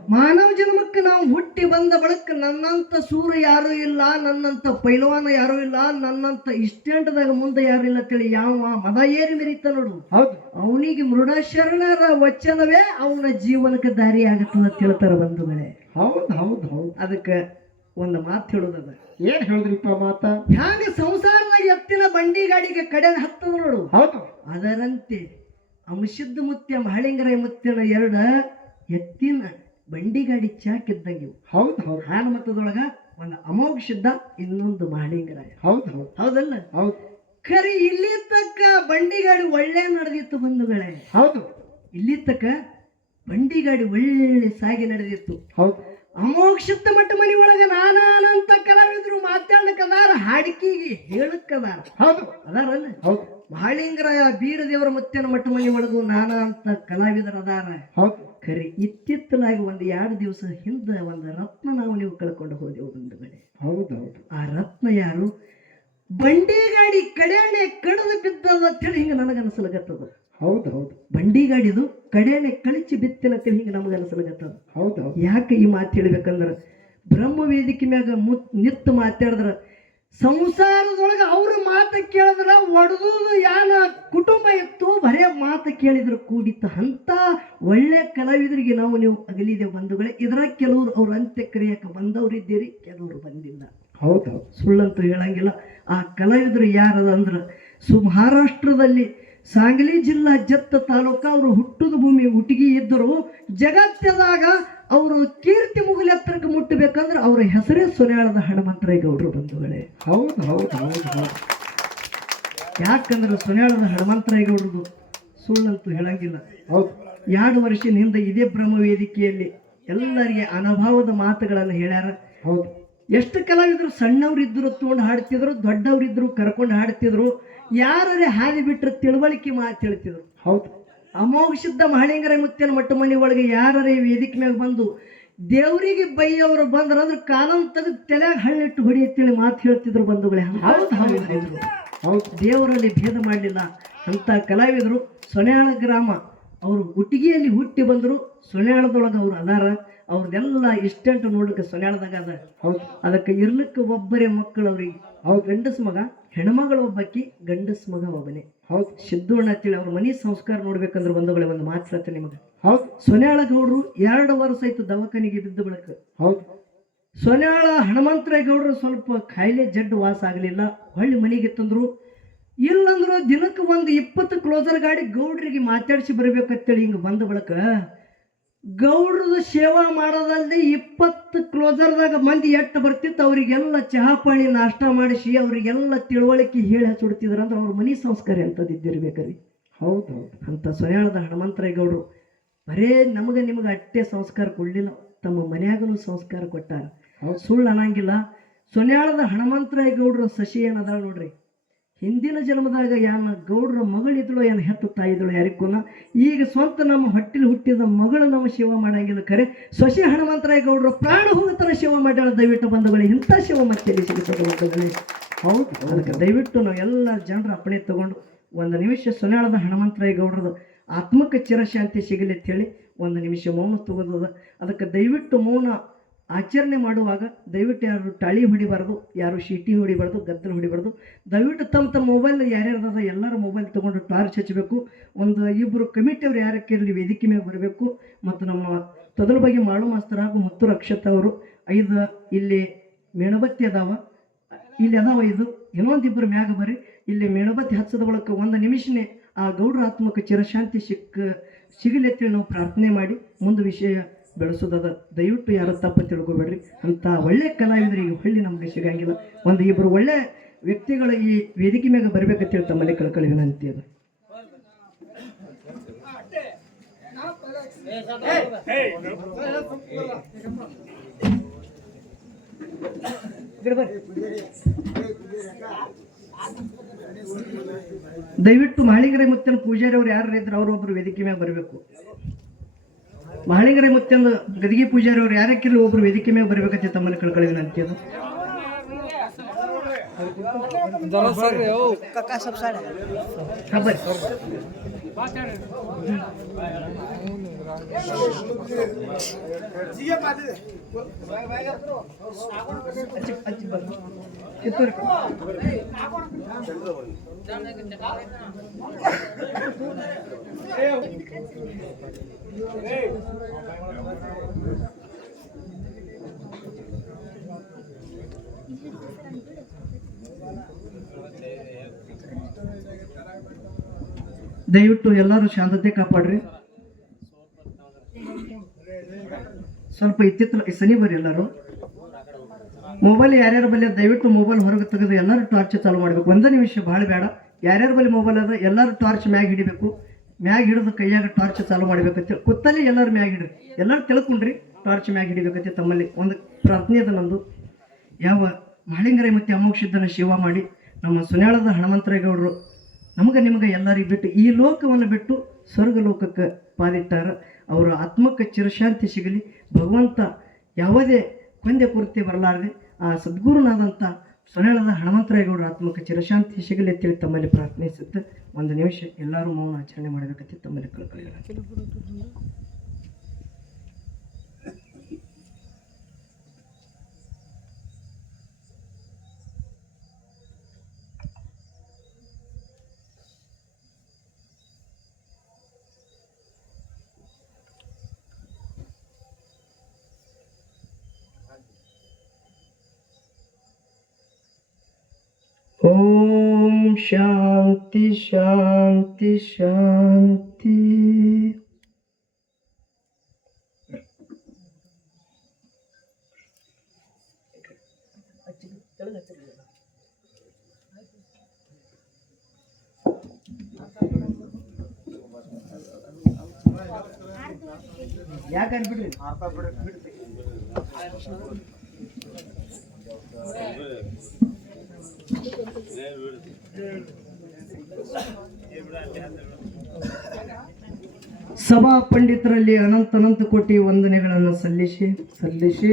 ಮಾನವ ಜನ್ಮಕ್ಕೆ ನಾವು ಹುಟ್ಟಿ ಬಂದ ಬಳಕ ನನ್ನಂತ ಸೂರ ಯಾರು ಇಲ್ಲ ನನ್ನಂತ ಪೈಲವಾನ ಯಾರು ಇಲ್ಲ ನನ್ನಂತ ಇಷ್ಟೆಂಟದಾಗ ಮುಂದೆ ಯಾರು ಇಲ್ಲ ತಿಳಿ ಯಾವ ಮದ ಏರಿ ಮೆರೀತ ನೋಡು. ಹೌದು. ಅವನಿಗೆ ಮೃಡ ಶರಣರ ವಚನವೇ ಅವನ ಜೀವನಕ್ಕೆ ದಾರಿ ಆಗತ್ತದ ತಿಳ್ತಾರ ಬಂಧುಗಳೇ. ಹೌದು ಹೌದು ಹೌದು. ಅದಕ್ಕೆ ಒಂದು ಮಾತು ಹೇಳೋದದ. ಏನ್ ಹೇಳಿದ್ರಿಪ್ಪ ಮಾತ? ಹ್ಯಾಂಗ ಸಂಸಾರದಾಗ ಎತ್ತಿನ ಬಂಡಿ ಗಾಡಿಗೆ ಕಡೆ ಹತ್ತದ ನೋಡು. ಹೌದು. ಅದರಂತೆ ಅಂಶುದ್ಧ ಮುತ್ಯ ಮಹಳಿಂಗರ ಮುತ್ಯನ ಎರಡ ಎತ್ತಿನ ಬಂಡಿ ಗಾಡಿ ಚಾಕಿದ್ದಂಗೆ ಹೌದು ಹೌದು. ಹಾನ ಮತದೊಳಗ ಒಂದು ಅಮೋಘ ಶುದ್ಧ ಇನ್ನೊಂದು ಮಹಳಿಂಗರಾಯ ಹೌದು ಹೌದು. ಹೌದಲ್ಲ? ಹೌದು. ಖರಿ ಇಲ್ಲಿ ತಕ್ಕ ಬಂಡಿ ಗಾಡಿ ಒಳ್ಳೆ ನಡೆದಿತ್ತು ಬಂಧುಗಳೇ ಹೌದು. ಇಲ್ಲಿ ತಕ್ಕ ಬಂಡಿ ಗಾಡಿ ಒಳ್ಳೆ ಸಾಗಿ ನಡೆದಿತ್ತು. ಹೌದು. ಅಮೋಕ್ಷಿತ ಮಟ್ಟ ಮನಿ ಒಳಗ ನಾನಾನಂತ ಕಲಾವಿದ್ರು ಮಾತಾಡಕದಾರ ಹಾಡಿಕೆಗೆ ಹೇಳಕ್ಕದಾರ ಹೌದು. ಅದಾರಲ್ಲ? ಹೌದು. ಮಹಾಳಿಂಗರಾಯ ಬೀರದೇವರ ದೇವರ ಮುತ್ತನ ಮಟ್ಟ ಮನಿ ಒಳಗೂ ನಾನಾ ಅಂತ ಕಲಾವಿದರದಾರ. ಹೌದು. ಖರೆ ಇತ್ತಿತ್ತಲಾಗಿ ಒಂದು ಎರಡು ದಿವಸ ಹಿಂದೆ ಒಂದು ರತ್ನ ನಾವು ನೀವು ಕಳ್ಕೊಂಡು ಹೋದೆವು ಬಂಧುಗಳೇ. ಹೌದು ಹೌದು ಆ ರತ್ನ ಯಾರು? ಬಂಡಿ ಗಾಡಿ ಕಡೆಯಣೆ ಕಡದು ಬಿದ್ದಲ್ಲ ಅಂತೇಳಿ ಹಿಂಗೆ ನನಗನ್ಸಲಗತ್ತದ. ಹೌದು ಹೌದು ಬಂಡಿ ಗಾಡಿದು ಕಡೆಯಣೆ ಕಳಚಿ ಬಿತ್ತಿಲ್ಲ ಅಂತೇಳಿ ಹಿಂಗೆ ನಮಗನ್ಸಲಗತ್ತದ. ಹೌದು ಯಾಕೆ ಈ ಮಾತು ಹೇಳ್ಬೇಕಂದ್ರೆ ಬ್ರಹ್ಮ ವೇದಿಕೆ ಮ್ಯಾಗ ಮುತ್ ನಿತ್ತು ಮಾತಾಡಿದ್ರ ಸಂಸಾರದೊಳಗೆ ಅವ್ರ ಮಾತು ಕೇಳಿದ್ರ ಒಡೆದು ಯಾನ ಕುಟುಂಬ ಇತ್ತು ಬರೇ ಮಾತು ಕೇಳಿದ್ರ ಕೂಡಿತ್ತು. ಅಂತ ಒಳ್ಳೆ ಕಲಾವಿದರಿಗೆ ನಾವು ನೀವು ಅಗಲಿದೆ ಬಂಧುಗಳೇ. ಇದರ ಕೆಲವರು ಅವ್ರ ಅಂತ್ಯಕ್ರಿಯಕ್ಕೆ ಬಂದವರು ಇದ್ದೀರಿ ಕೆಲವರು ಬಂದಿಲ್ಲ. ಹೌದು. ಸುಳ್ಳಂತೂ ಹೇಳಂಗಿಲ್ಲ. ಆ ಕಲಾವಿದರು ಯಾರದ ಅಂದ್ರೆ ಸು ಮಹಾರಾಷ್ಟ್ರದಲ್ಲಿ ಸಾಂಗ್ಲಿ ಜಿಲ್ಲಾ ಜತ್ತ ತಾಲೂಕ ಅವರು ಹುಟ್ಟುದ ಭೂಮಿ ಹುಟ್ಟಿಗೆ ಇದ್ದರು. ಜಗತ್ತದಾಗ ಅವರು ಕೀರ್ತಿ ಮುಗಿಲ ಹತ್ರಕ್ಕೆ ಮುಟ್ಟಬೇಕಂದ್ರೆ ಅವರ ಹೆಸರೇ ಸುನ್ಯಾಳದ ಹನುಮಂತರಾಯಗೌಡರು ಬಂಧುಗಳೇ. ಹೌದು ಹೌದು ಹೌದು ಹೌದು. ಯಾಕಂದ್ರೆ ಸುನ್ಯಾಳದ ಹನುಮಂತರಾಯಗೌಡರದು ಸುಳ್ಳಂತೂ ಹೇಳಂಗಿಲ್ಲ. ಹೌದು. ಎರಡು ವರ್ಷದಿಂದ ಇದೇ ಬ್ರಹ್ಮ ವೇದಿಕೆಯಲ್ಲಿ ಎಲ್ಲರಿಗೆ ಅನುಭವದ ಮಾತುಗಳನ್ನು ಹೇಳ್ಯಾರ. ಹೌದು. ಎಷ್ಟು ಕಲಾವಿದರು ಸಣ್ಣವ್ರಿದ್ರು ತಗೊಂಡು ಹಾಡ್ತಿದ್ರು ದೊಡ್ಡವರಿದ್ರು ಕರ್ಕೊಂಡು ಹಾಡ್ತಿದ್ರು ಯಾರೇ ಹಾದಿ ಬಿಟ್ಟರೆ ತಿಳುವಳಿಕೆ ಮಾತು ಹೇಳ್ತಿದ್ರು. ಹೌದು. ಅಮೋಘ ಸಿದ್ಧ ಮಹಳಿಂಗರ ಮುತ್ತಿನ ಮಟ್ಟ ಮನೆ ಒಳಗೆ ಯಾರೇ ವೇದಿಕೆ ಮ್ಯಾಗ ಬಂದು ದೇವರಿಗೆ ಬೈಯವರು ಬಂದ್ರ ಅದ್ರ ಕಾಲನ್ ತೆಗೆದು ತಲೆಯಾಗ ಹಳ್ಳಿಟ್ಟು ಹೊಡಿಯತ್ತೇಳಿ ಮಾತು ಹೇಳ್ತಿದ್ರು ಬಂಧುಗಳೇ. ಹೌದು ದೇವರಲ್ಲಿ ಭೇದ ಮಾಡಲಿಲ್ಲ. ಅಂತ ಕಲಾವಿದರು ಸೊನ್ಯಾಳ ಗ್ರಾಮ ಅವರು ಹುಟ್ಟಿಗೆಯಲ್ಲಿ ಹುಟ್ಟಿ ಬಂದರು ಸೊನ್ಯಾಳದೊಳಗೆ ಅವ್ರು ಅದಾರ. ಅವ್ರದ್ದೆಲ್ಲ ಇಷ್ಟಂಟು ನೋಡ್ಲಿಕ್ಕೆ ಸೊನ್ಯಾಳದಾಗ ಅದ. ಹೌದು. ಅದಕ್ಕೆ ಇರ್ಲಿಕ್ಕೆ ಒಬ್ಬರೇ ಮಕ್ಕಳು ಅವ್ರಿಗೆ ಅವ್ರ ಗಂಡಸ ಮಗ ಹೆಣ್ಮಗಳು ಒಬ್ಬಕ್ಕಿ ಗಂಡಸ ಮಗ ಒಬ್ಬನೇ. ಹೌದು ಸಿದ್ದೋಣ ಅಂತೇಳಿ ಅವ್ರ ಮನೆ ಸಂಸ್ಕಾರ ನೋಡ್ಬೇಕಂದ್ರೆ ಬಂಧುಗಳೇ ಒಂದು ಮಾತು ಹೇಳ್ತೇನೆ ನಿಮಗೆ. ಹೌದು. ಸೊನ್ಯಾಳ ಗೌಡ್ರು ಎರಡು ವರ್ಷ ಆಯ್ತು ದವಾಖಾನಿಗೆ ಬಿದ್ದ ಬಳಕ. ಹೌದು. ಸೊನ್ಯಾಳ ಹನುಮಂತರ ಗೌಡ್ರು ಸ್ವಲ್ಪ ಕಾಯಿಲೆ ಜಡ್ಡು ವಾಸ ಆಗಲಿಲ್ಲ. ಹೊಳ್ಳಿ ಮನೆಗೆ ತಂದ್ರು. ಇಲ್ಲಂದ್ರು ದಿನಕ್ಕೆ ಒಂದು ಇಪ್ಪತ್ತು ಕ್ಲೋಸರ್ ಗಾಡಿ ಗೌಡ್ರಿಗೆ ಮಾತಾಡಿಸಿ ಬರ್ಬೇಕಂತೇಳಿ ಹಿಂಗೆ ಬಂದ ಬಳಕ ಗೌಡ್ರದು ಸೇವಾ ಮಾಡೋದಲ್ದೆ ಇಪ್ಪತ್ತು ಕ್ಲೋಸರ್ದಾಗ ಮಂದಿ ಎಟ್ಟು ಬರ್ತಿತ್ತು ಅವರಿಗೆಲ್ಲ ಚಹಾ ಪಾಣಿ ನಾಷ್ಟ ಮಾಡಿಸಿ ಅವರಿಗೆಲ್ಲ ತಿಳುವಳಿಕೆ ಹೇಳಿ ಹಚ್ಚಿಡ್ತಿದ್ರು ಅಂದ್ರೆ ಅವ್ರ ಮನೆ ಸಂಸ್ಕಾರ ಎಂಥದ್ದಿದ್ದಿರ್ಬೇಕ್ರಿ ಹೌದು ಹೌದು ಅಂತ ಸೊಯಾಳದ ಹನುಮಂತರಾಯ ಗೌಡ್ರು ಬರೇ ನಮಗೆ ನಿಮಗೆ ಅಟ್ಟೆ ಸಂಸ್ಕಾರ ಕೊಡಲಿಲ್ಲ ತಮ್ಮ ಮನ್ಯಾಗನು ಸಂಸ್ಕಾರ ಕೊಟ್ಟಾರ. ಹೌದು. ಸುಳ್ಳು ಅನ್ನಂಗಿಲ್ಲ. ಸೊನ್ಯಾಳದ ಹನುಮಂತರಾಯ ಗೌಡ್ರ ಸಸಿ ಏನದಾಳ ನೋಡ್ರಿ? ಹಿಂದಿನ ಜನ್ಮದಾಗ ಯಾನ ಗೌಡ್ರ ಮಗಳಿದ್ಳು, ಏನು ಹೆತ್ತು ತಾಯಿದಳು ಯಾರಿಗೂನ ಈಗ ಸ್ವಂತ ನಮ್ಮ ಹೊಟ್ಟಿಲಿ ಹುಟ್ಟಿದ ಮಗಳು ನಮ್ಮ ಶಿವ ಮಾಡಂಗಿಲ್ಲ ಕರೆ, ಸೊಸೆ ಹನುಮಂತರಾಯ ಗೌಡ್ರು ಪ್ರಾಣ ಹೋಗತರ ಶಿವ ಮಾಡ್ಯಾಳ. ದಯವಿಟ್ಟು ಬಂಧುಗಳಿಗೆ ಇಂಥ ಶಿವ ಮತ್ತೆ ಬಂಧುಗಳೇ ಹೌದು, ಅದಕ್ಕೆ ದಯವಿಟ್ಟು ನಾವು ಎಲ್ಲ ಜನರ ಅಪ್ಪಣೆ ತಗೊಂಡು ಒಂದು ನಿಮಿಷ ಸೊನ್ಯಾಳದ ಹನುಮಂತರಾಯ ಗೌಡ್ರದು ಆತ್ಮಕ್ಕೆ ಚಿರಶಾಂತಿ ಸಿಗಲಿ ಅಂತೇಳಿ ಒಂದು ನಿಮಿಷ ಮೌನ ತಗೋದದ ಅದಕ್ಕೆ ದಯವಿಟ್ಟು ಮೌನ ಆಚರಣೆ ಮಾಡುವಾಗ ದಯವಿಟ್ಟು ಯಾರು ಟಾಳಿ ಹೊಡಿಬಾರ್ದು, ಯಾರು ಶೀಟಿ ಹೊಡಿಬಾರ್ದು, ಗದ್ದಲು ಹೊಡಿಬಾರ್ದು. ದಯವಿಟ್ಟು ತಮ್ಮ ತಮ್ಮ ಮೊಬೈಲ್ ಯಾರ್ಯಾರದ ಎಲ್ಲರ ಮೊಬೈಲ್ ತೊಗೊಂಡು ಟಾರ್ಚ್ ಹಚ್ಚಬೇಕು. ಒಂದು ಇಬ್ಬರು ಕಮಿಟಿಯವ್ರು ಯಾರಕ್ಕೆ ಕೇರಲಿ ವೇದಿಕೆ ಮೇಲೆ ಬರಬೇಕು. ಮತ್ತು ನಮ್ಮ ತೊದಲು ಬಗ್ಗೆ ಮಾಳು ಮಾಸ್ತರ್ ಹಾಗೂ ಮುತ್ತು ರಕ್ಷತ ಅವರು ಐದು ಇಲ್ಲಿ ಮೇಣಬತ್ತಿ ಅದಾವ. ಇಲ್ಲಿ ಅದಾವ ಇದು ಇನ್ನೊಂದಿಬ್ಬರು ಮ್ಯಾಗ ಬರ್ರಿ. ಇಲ್ಲಿ ಮೇಣಬತ್ತಿ ಹಚ್ಚದ ಬಳಕ ಒಂದು ನಿಮಿಷನೇ ಆ ಗೌಡ್ರ ಆತ್ಮಕ್ಕೆ ಚಿರಶಾಂತಿ ಸಿಕ್ಕ ಸಿಗಲಿ ಅಂತೇಳಿ ನಾವು ಪ್ರಾರ್ಥನೆ ಮಾಡಿ. ಮುಂದೆ ವಿಷಯ ಬೆಳೆಸೋದದ ದಯವಿಟ್ಟು ಯಾರು ತಪ್ಪು ತಿಳ್ಕೊಬೇಡ್ರಿ. ಅಂತ ಒಳ್ಳೆ ಕಲಾವಿದರಿಗೆ ಹಳ್ಳಿ ನಮಗೆ ಸಿಗಂಗಿಲ್ಲ. ಒಂದು ಇಬ್ಬರು ಒಳ್ಳೆ ವ್ಯಕ್ತಿಗಳು ಈ ವೇದಿಕೆ ಮ್ಯಾಗ ಬರ್ಬೇಕಂತೇಳಿ ತಮ್ಮಲ್ಲಿ ಕಳ್ಕೊಳ್ಳಿ ವಿನಂತಿ ಅದು. ದಯವಿಟ್ಟು ಮಾಳಿಗರೆ ಮುತ್ತಿನ ಪೂಜಾರಿ ಅವ್ರು ಯಾರು ಇದ್ರು ಅವ್ರೊಬ್ರು ವೇದಿಕೆ ಮ್ಯಾಗ ಬರಬೇಕು. ಮಹಳಿಗರೆ ಮುತ್ತಿನ ಗದಿಗೆ ಪೂಜಾರಿ ಅವ್ರು ಯಾರಕ್ಕಿಲ್ಲ ಒಬ್ರು ವೇದಿಕೆ ಮ್ಯಾಗ ಬರ್ಬೇಕಂತ ತಮ್ಮಲ್ಲಿ ಕಳ್ಕೊಳ್ಳಿ ವಿನಂತಿ ಅದು ಹಾ, ಬರ್ರಿ. ಅಜ್ಜಿ- ಅಜ್ಜಿ ಬರ್ರಿ. ದಯವಿಟ್ಟು ಎಲ್ಲರೂ ಶಾಂತತೆ ಕಾಪಾಡ್ರಿ. ಸ್ವಲ್ಪ ಇತ್ತಿತ್ತಲ ಸನಿ ಬರ್ರಿ ಎಲ್ಲರೂ ಮೊಬೈಲ್ ಯಾರ್ಯಾರ ಅದ, ದಯವಿಟ್ಟು ಮೊಬೈಲ್ ಹೊರಗೆ ತೆಗೆದು ಎಲ್ಲರೂ ಟಾರ್ಚ್ ಚಾಲು ಮಾಡಬೇಕು. ಒಂದೇ ನಿಮಿಷ ಭಾಳ ಬೇಡ. ಯಾರ್ಯಾರ ಬಲ್ಲಿ ಮೊಬೈಲ್ ಅದ, ಎಲ್ಲರೂ ಟಾರ್ಚ್ ಮ್ಯಾಗ ಹಿಡಿಬೇಕು. ಮ್ಯಾಗ ಹಿಡಿದು ಕೈಯಾಗ ಟಾರ್ಚ್ ಚಾಲು ಮಾಡ್ಬೇಕಂತ. ಕುತ್ತಲ್ಲಿ ಎಲ್ಲರೂ ಮ್ಯಾಗ ಹಿಡ್ರಿ. ಎಲ್ಲರೂ ತಿಳ್ಕೊಂಡ್ರಿ ಟಾರ್ಚ್ ಮ್ಯಾಗ ಹಿಡಿಬೇಕಂತ ತಮ್ಮಲ್ಲಿ. ಒಂದು ಪ್ರಾರ್ಥನೆ ಅದ ನಂದು ಯಾವ ಮಹಳಿಂಗರೈ ಮತ್ತು ಅಮೋಕ್ಷಿದ್ದನ ಶಿವ ಮಾಡಿ ನಮ್ಮ ಸುನ್ಯಾಳದ ಹನುಮಂತರೇಗೌಡರು ನಮಗೆ ನಿಮಗೆ ಎಲ್ಲರಿಗೆ ಬಿಟ್ಟು ಈ ಲೋಕವನ್ನು ಬಿಟ್ಟು ಸ್ವರ್ಗ ಲೋಕಕ್ಕೆ ಪಾಲಿಟ್ಟಾರ. ಅವರ ಆತ್ಮಕ್ಕೆ ಚಿರಶಾಂತಿ ಸಿಗಲಿ. ಭಗವಂತ ಯಾವುದೇ ಕೊಂದೆ ಕೊರತೆ ಬರಲಾರದೆ ಆ ಸದ್ಗುರುನಾದಂಥ ಸೊನ್ಯಾಳದ ಹನುಮಂತರೇಗೌಡರ ಆತ್ಮಕ್ಕೆ ಚಿರಶಾಂತಿ ಸಿಗಲಿ ತಮ್ಮಲ್ಲಿ ಪ್ರಾರ್ಥನಿಸುತ್ತೆ ಒಂದು ನಿಮಿಷ ಎಲ್ಲರೂ ಮೌನ ಆಚರಣೆ ಮಾಡಬೇಕಂತ ತಮ್ಮಲ್ಲಿ ಕಳ್ಕೊಳ್ಳಿ. ಶಾಂತಿ ಶಾಂತಿ ಶಾಂತಿ ಯಾಕೆ ಅನ್ಬಿಡ್ರಿ ಸಭಾ ಪಂಡಿತರಲ್ಲಿ ಅನಂತ ಅನಂತ ಕೋಟಿ ವಂದನೆಗಳನ್ನು ಸಲ್ಲಿಸಿ ಸಲ್ಲಿಸಿ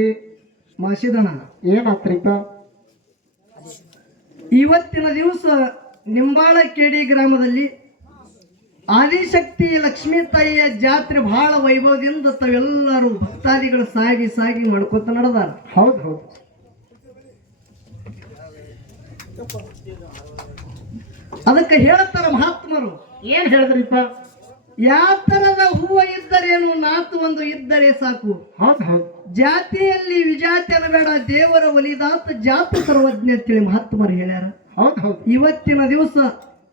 ಮಾಸಿದಣ. ಏನಾತ್ರಿಕ? ಇವತ್ತಿನ ದಿವಸ ನಿಂಬಾಳ ಕೇಡಿ ಗ್ರಾಮದಲ್ಲಿ ಆದಿಶಕ್ತಿ ಲಕ್ಷ್ಮೀ ತಾಯಿಯ ಜಾತ್ರೆ ಬಹಳ ವೈಭವದಿಂದ ತಾವೆಲ್ಲರೂ ಭಕ್ತಾದಿಗಳು ಸಾಗಿ ಸಾಗಿ ಮಾಡ್ಕೊತ ನಡೆದಾರ. ಹೌದು ಹೌದು. ಅದಕ್ಕೆ ಹೇಳುತ್ತಾರೆ ಮಹಾತ್ಮರು. ಏನ್ ಹೇಳಿದ್ರಿಪ್ಪ? ಯಾವ ತರದ ಹೂವ ಇದ್ದರೇನು ನಾತು ಒಂದು ಇದ್ದರೆ ಸಾಕು. ಜಾತಿಯಲ್ಲಿ ವಿಜಾತಿ ಬೇಡ ದೇವರ ಒಲಿದಾತ ಜಾತಿ ಸರ್ವಜ್ಞ ಅಂತೇಳಿ ಮಹಾತ್ಮರು ಹೇಳ್ಯಾರ. ಇವತ್ತಿನ ದಿವಸ